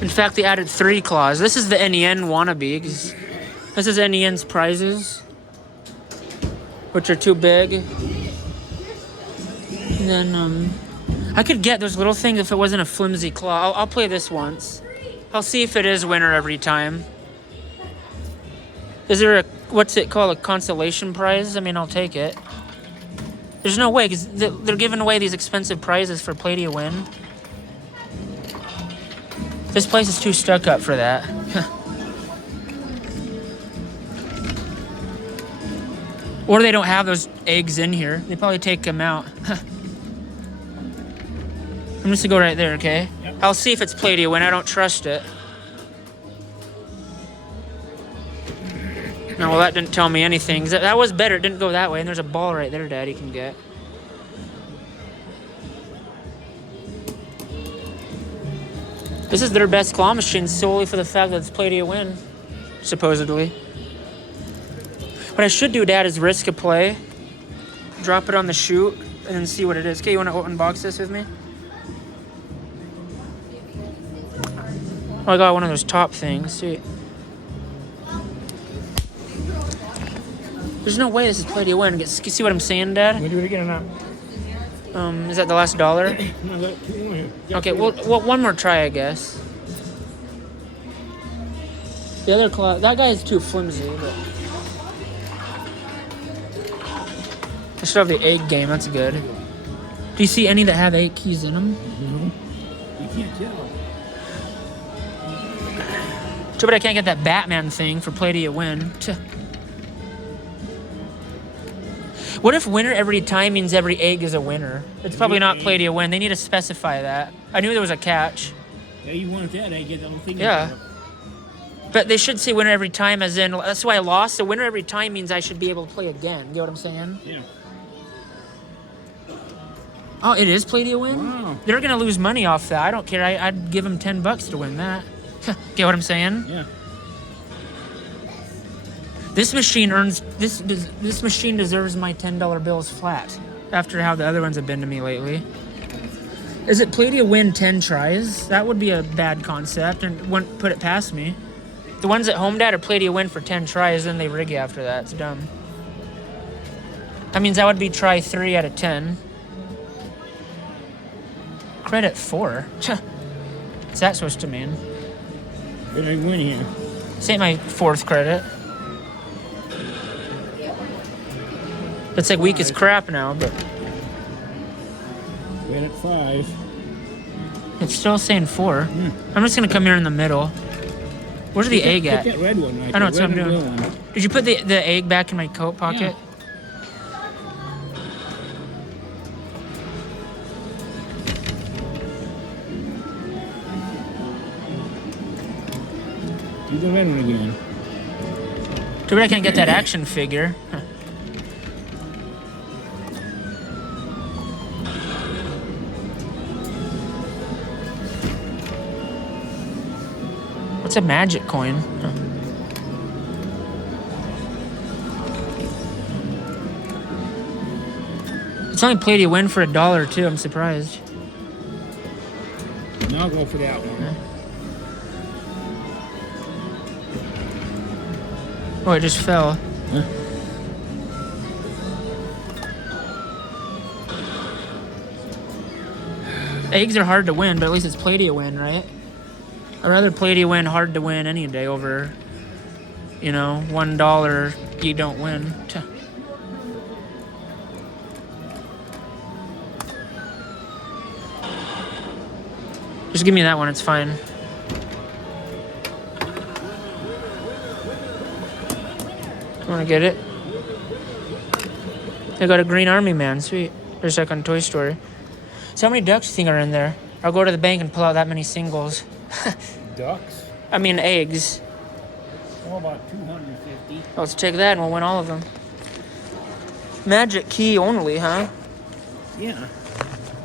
In fact, they added 3 claws. This is the NEN wannabe. This is NEN's prizes, which are too big. And then, I could get those little things if it wasn't a flimsy claw. I'll play this once. I'll see if it is winner every time. Is there a, what's it called, a consolation prize? I mean, I'll take it. There's no way, because they're giving away these expensive prizes for play to win. This place is too stuck up for that. Or they don't have those eggs in here. They probably take them out. I'm just gonna go right there, okay? Yep. I'll see if it's play to win. I don't trust it. No, well, that didn't tell me anything. That was better. It didn't go that way. And there's a ball right there Daddy can get. This is their best claw machine solely for the fact that it's play to win, supposedly. What I should do, Dad, is risk a play, drop it on the chute, and then see what it is. Okay, you want to unbox this with me? Oh, I got one of those top things. Sweet. There's no way this is play to win. See what I'm saying, Dad? We'll do it again or not? Is that the last dollar? No, that 2 more here. Okay, well, one more try, I guess. The other claw, that guy is too flimsy, but... I still have the egg game, that's good. Do you see any that have 8 keys in them? No. You can't tell. Too bad I can't get that Batman thing for play to win. What if winner every time means every egg is a winner? It's probably not play to win. They need to specify that. I knew there was a catch. Yeah, you want that, I get the whole thing. Yeah. But they should say winner every time as in, that's why I lost. So winner every time means I should be able to play again. You know what I'm saying? Yeah. Oh, it is play to win? Wow. They're going to lose money off that. I don't care. I'd give them $10 to win that. Get what I'm saying? Yeah. This machine earns, this machine deserves my $10 bills flat after how the other ones have been to me lately. Is it play to win 10 tries? That would be a bad concept and wouldn't put it past me. The ones at home, Dad, are play to win for 10 tries, then they rig you after that. It's dumb. That means that would be try 3 out of 10. Credit 4? What's that supposed to mean? Did I win here? This ain't my 4th credit. It's like weak as crap now, but... We're at 5. It's still saying 4. I'm just gonna come here in the middle. Where's the egg at? Get that red one. Right, I know what I'm red and doing. blue one. Did you put the egg back in my coat pocket? Do the red one again. Too bad I can't get that action figure. Huh. What's a magic coin? Huh. It's only play to win for $1 too. I'm surprised. No, I'll go for that one. Yeah. Oh, it just fell. Huh? Eggs are hard to win, but at least it's play to win, right? I'd rather play to win hard to win any day over, you know, $1 you don't win. Just give me that one, it's fine. You wanna get it? They got a green army man, sweet. Just like on Toy Story. So how many ducks do you think are in there? I'll go to the bank and pull out that many singles. Ducks? I mean eggs. Oh, about 250. Let's take that and we'll win all of them. Magic key only, huh? Yeah.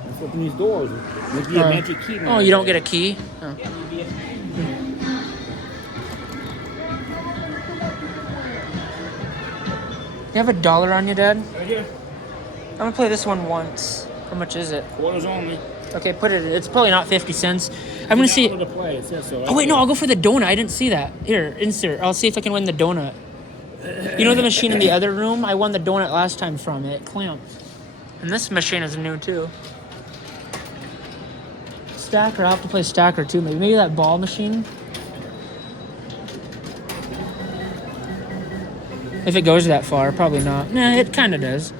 Let's open these doors. Maybe a magic key. Oh, you don't get a key? Oh. Yeah, maybe You have $1 on you, Dad? Right here. I'm gonna play this one once. How much is it? Quarters only. Okay, put it. It's probably not 50 cents. I'm gonna see. To play. It says so. Oh wait, no, I'll go for the donut. I didn't see that. Here, insert. I'll see if I can win the donut. You know the machine in the other room? I won the donut last time from it. Clamped. And this machine is new too. Stacker. I'll have to play Stacker too. Maybe that ball machine. If it goes that far, probably not. Nah, it kind of does.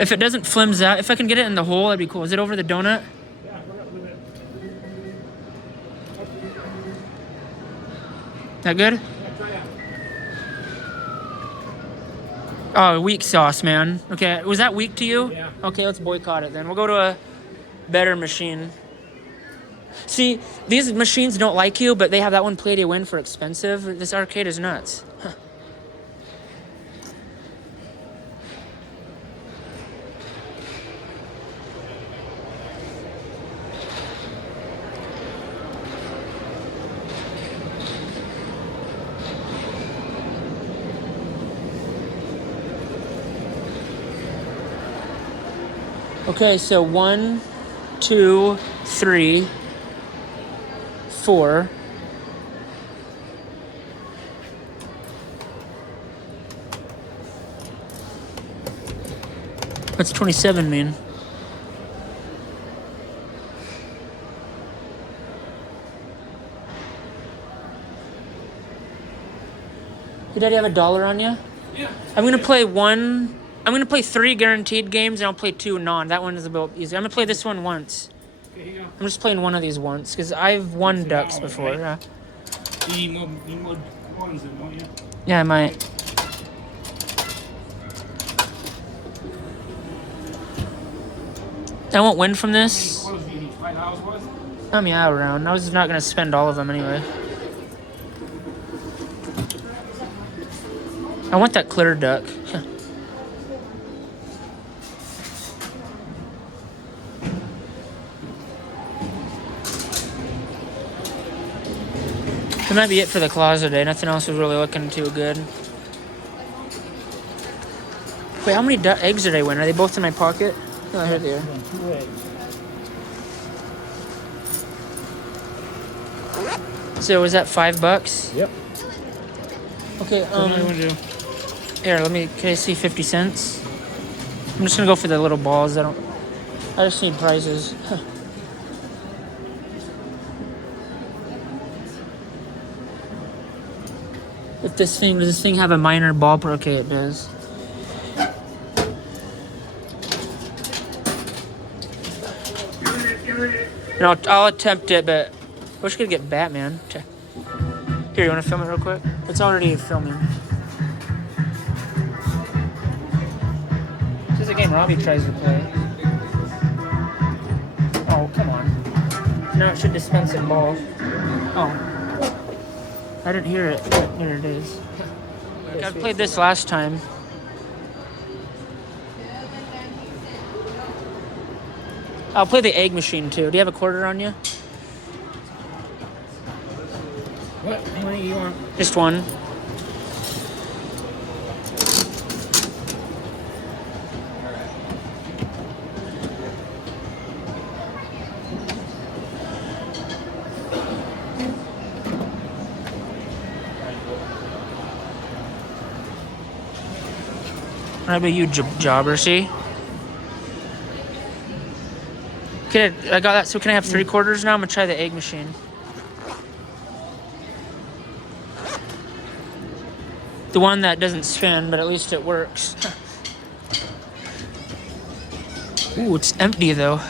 If it doesn't flimms out, if I can get it in the hole, that'd be cool. Is it over the donut? That good? Oh, weak sauce, man. Okay, was that weak to you? Yeah. Okay, let's boycott it then. We'll go to a better machine. See, these machines don't like you, but they have that one play to win for expensive. This arcade is nuts. Huh. Okay, so 1, 2, 3, 4. What's 27 mean? Did Daddy have $1 on you? Yeah. I'm gonna play 3 guaranteed games, and I'll play 2 non. That one is a bit easy. I'm gonna play this one once. Okay, here you go. I'm just playing one of these once, because I've won It's ducks $1, before. right? Yeah. You need more ones then, don't you? Yeah, I might. I won't win from this. What do you need? $5 worth? Yeah, around. I was not gonna spend all of them anyway. I want that clear duck. That might be it for the claws today. Nothing else was really looking too good. Wait, how many eggs did I win? Are they both in my pocket? Oh, here they are. 2 eggs. So was that $5? Yep. Okay, What do you want to do? here, can I see 50 cents? I'm just gonna go for the little balls. I just need prizes. Does this thing have a minor ball? Okay, it does. No, I'll attempt it, but I wish I could get Batman. Here, you want to film it real quick? It's already filming. This is a game Robbie tries to play. Oh, come on. Now it should dispense in balls. Oh. I didn't hear it. Here it is. I played this last time. I'll play the egg machine too. Do you have a quarter on you? What? How many do you want? Just one. Alright, but you jobber, see? Okay, I got that. So can I have 3/4 now? I'm gonna try the egg machine. The one that doesn't spin, but at least it works. Ooh, it's empty though.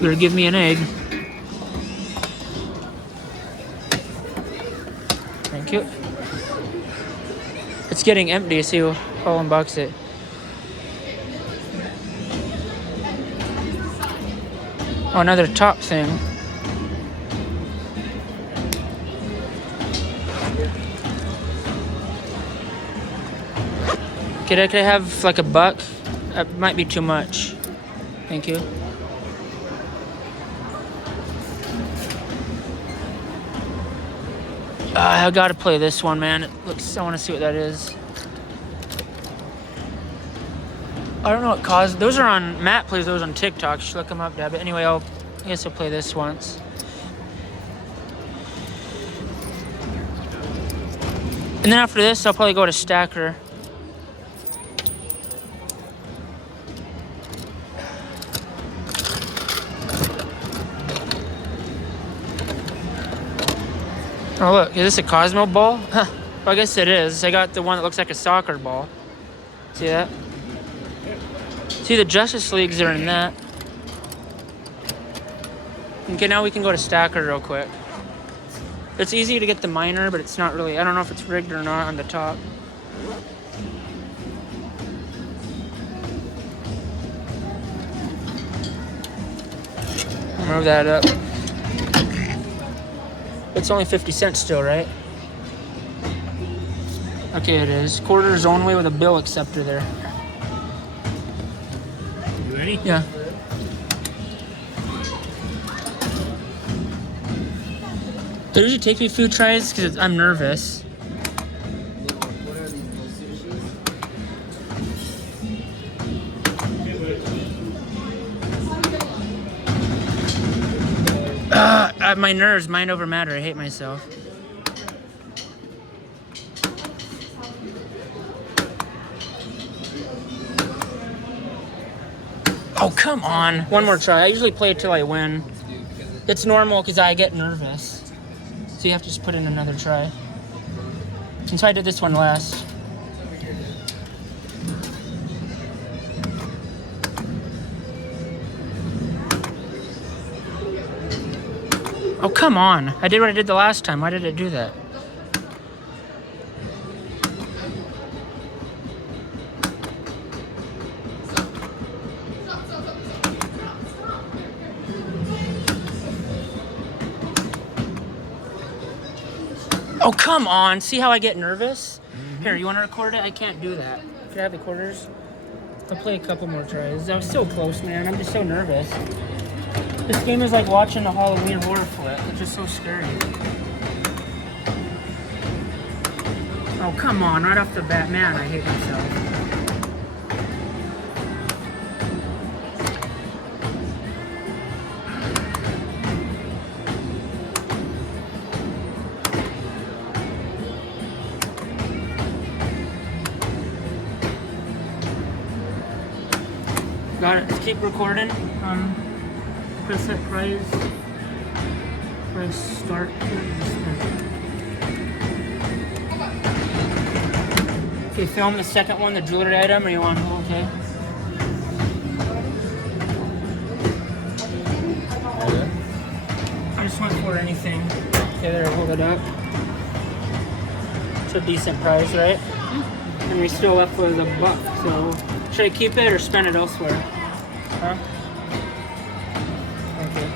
Better give me an egg. Thank you. It's getting empty, so I'll unbox it. Oh, another top thing. Could I have like $1? That might be too much. Thank you. I gotta play this one, man. It looks. I want to see what that is. I don't know what caused. Those are on. Matt plays those on TikTok. You should look them up, Deb. But anyway, I guess I'll play this once. And then after this, I'll probably go to Stacker. Oh look, is this a Cosmo ball? Huh. Well, I guess it is. I got the one that looks like a soccer ball. See that? See, the Justice Leagues are in that. Okay, now we can go to Stacker real quick. It's easy to get the minor, but it's not really. I don't know if it's rigged or not on the top. I'll move that up. It's only 50 cents still, right? Okay, it is. Quarters only with a bill acceptor there. You ready? Yeah. It usually take me a few tries because I'm nervous. My nerves, mind over matter. I hate myself. Oh, come on. One more try. I usually play it till I win. It's normal because I get nervous. So you have to just put in another try. And so I did this one last. Oh, come on. I did what I did the last time. Why did it do that? Oh, come on. See how I get nervous? Mm-hmm. Here, you want to record it? I can't do that. Can I have the quarters? I'll play a couple more tries. I was so close, man. I'm just so nervous. This game is like watching a Halloween horror flick. It's just so scary. Oh, come on. Right off the bat. Man, I hate myself. Got it. Let's keep recording. Press that prize. Press start. Okay, film the second one, the jewelry item, or you want to, okay? I just went for anything. Okay, there, hold it up. It's a decent price, right? And we still left with a buck, so should I keep it or spend it elsewhere? Huh? Okay.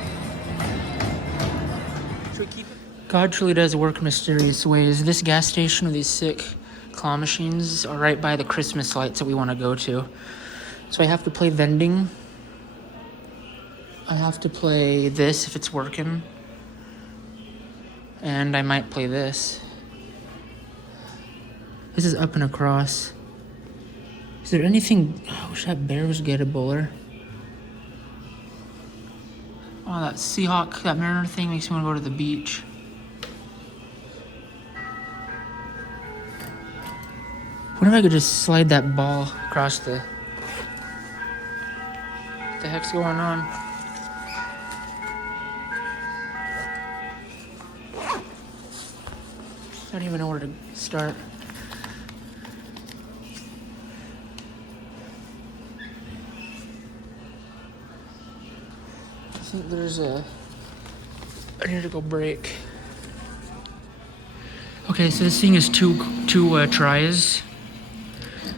Should we keep it? God truly does work in mysterious ways. This gas station with these sick claw machines are right by the Christmas lights that we want to go to. So I have to play vending. I have to play this if it's working. And I might play this. This is up and across. Is there anything? I wish that bear was gettable. Oh, that Seahawk, that Mariner thing makes me want to go to the beach. What if I could just slide that ball across the... What the heck's going on? I don't even know where to start. I think there's a... I need to go break. Okay, so this thing is two tries.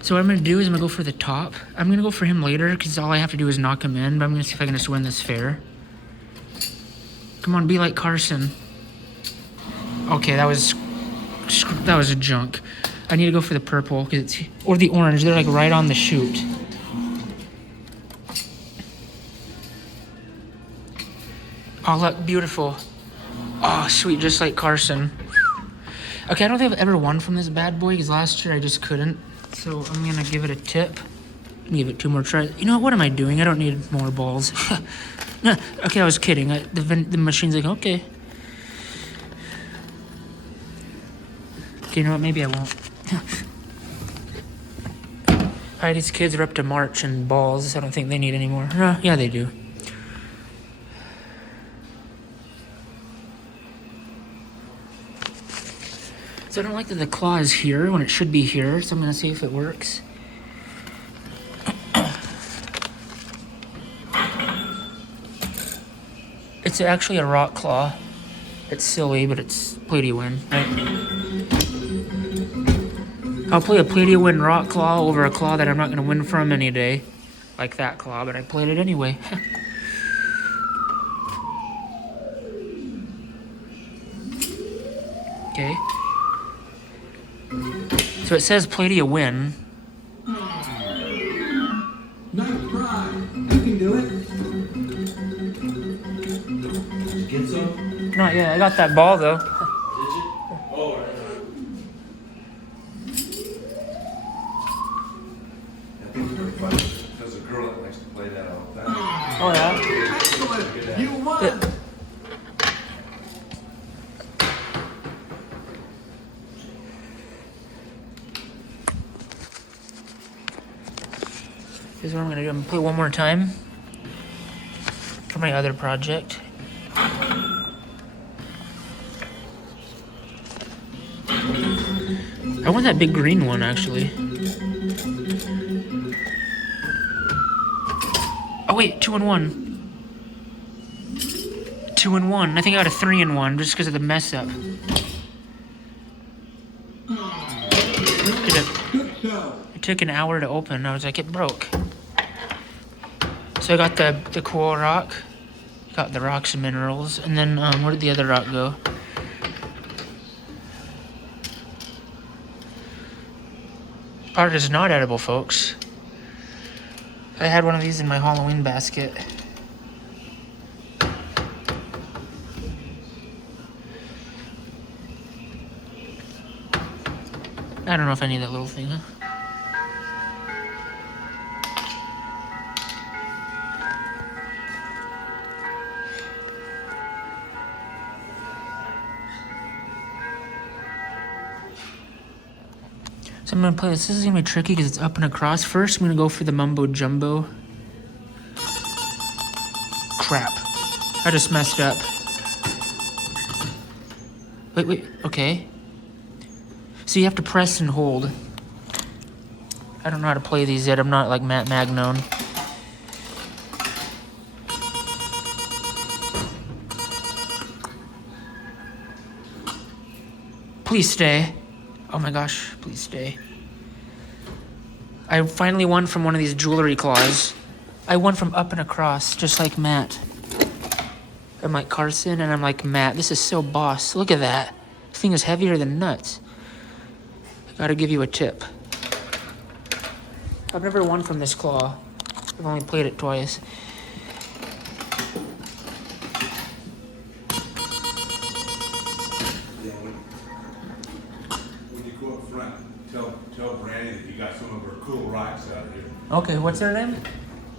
So what I'm going to do is I'm going to go for the top. I'm going to go for him later because all I have to do is knock him in. But I'm going to see if I can just win this fair. Come on, be like Carson. Okay, that was a junk. I need to go for the purple cause it's, or the orange. They're like right on the chute. Oh, look, beautiful. Oh, sweet, just like Carson. Okay, I don't think I've ever won from this bad boy because last year I just couldn't. So I'm gonna give it a tip. Give it 2 more tries. You know what am I doing? I don't need more balls. Okay, I was kidding. The machine's like, okay. Okay, you know what? Maybe I won't. Heidi's kids are up to March and balls. I don't think they need any more. Yeah, they do. So I don't like that the claw is here when it should be here, so I'm going to see if it works. It's actually a rock claw. It's silly, but it's play to win, right? I'll play a play to win rock claw over a claw that I'm not going to win from any day. Like that claw, but I played it anyway. Okay. So it says play to win. Nice try. You can do it. Did you get some? Not yet. I got that ball though. Did you? Oh, right. I think it's pretty funny. There's a girl that likes to play that all the time. Oh yeah. Excellent. You won. Here's what I'm gonna do. I'm gonna play one more time for my other project. I want that big green one actually. Oh wait, 2 and 1. 2 and 1. I think I got a 3 and 1 just because of the mess up. Good show. It took an hour to open. I was like, it broke. So I got the cool rock, got the rocks and minerals, and then where did the other rock go? Art is not edible, folks. I had one of these in my Halloween basket. I don't know if I need that little thing, huh? So I'm gonna play this. This is gonna be tricky because it's up and across. First, I'm gonna go for the mumbo jumbo. Crap. I just messed up. Wait, okay. So you have to press and hold. I don't know how to play these yet. I'm not like Matt Magnone. Please stay. Oh my gosh, please stay. I finally won from one of these jewelry claws. I won from up and across, just like Matt. I'm like Carson, and I'm like Matt. This is so boss. Look at that. This thing is heavier than nuts. I gotta give you a tip. I've never won from this claw. I've only played it twice. When you go up front, tell Brandy that you got some of her cool rocks out here. Okay, what's her name?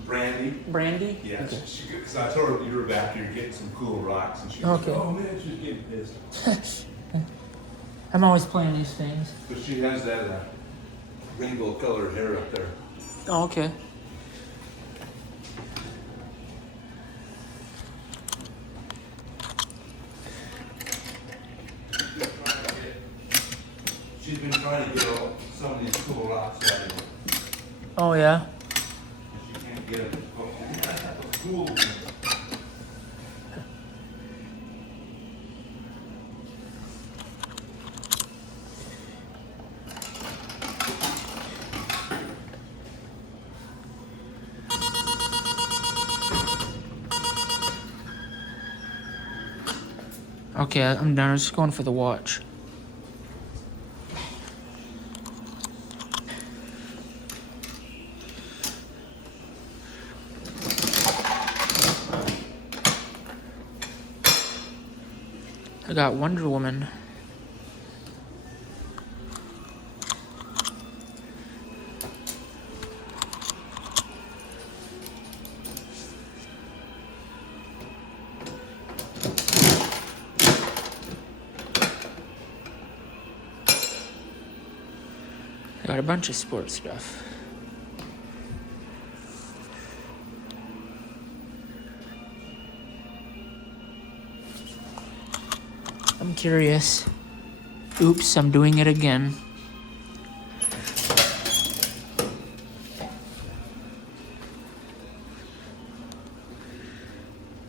Brandy? Brandy? Yes. Okay. Because I told her you were back here getting some cool rocks, and she was Okay. like, oh man, she's getting pissed. I'm always playing these things. But she has that rainbow colored hair up there. Oh, okay. She's been trying to get some of these cool rocks out of here. Oh, yeah. She can't get them. Oh, that's cool. Okay, I'm done. I'm just going for the watch. I got Wonder Woman. Got a bunch of sports stuff. I'm curious. Oops, I'm doing it again.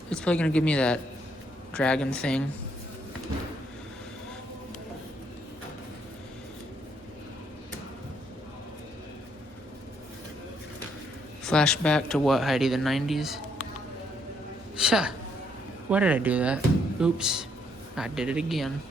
It's probably gonna give me that dragon thing. Flashback to what, Heidi? The 90s? Why did I do that? Oops. I did it again.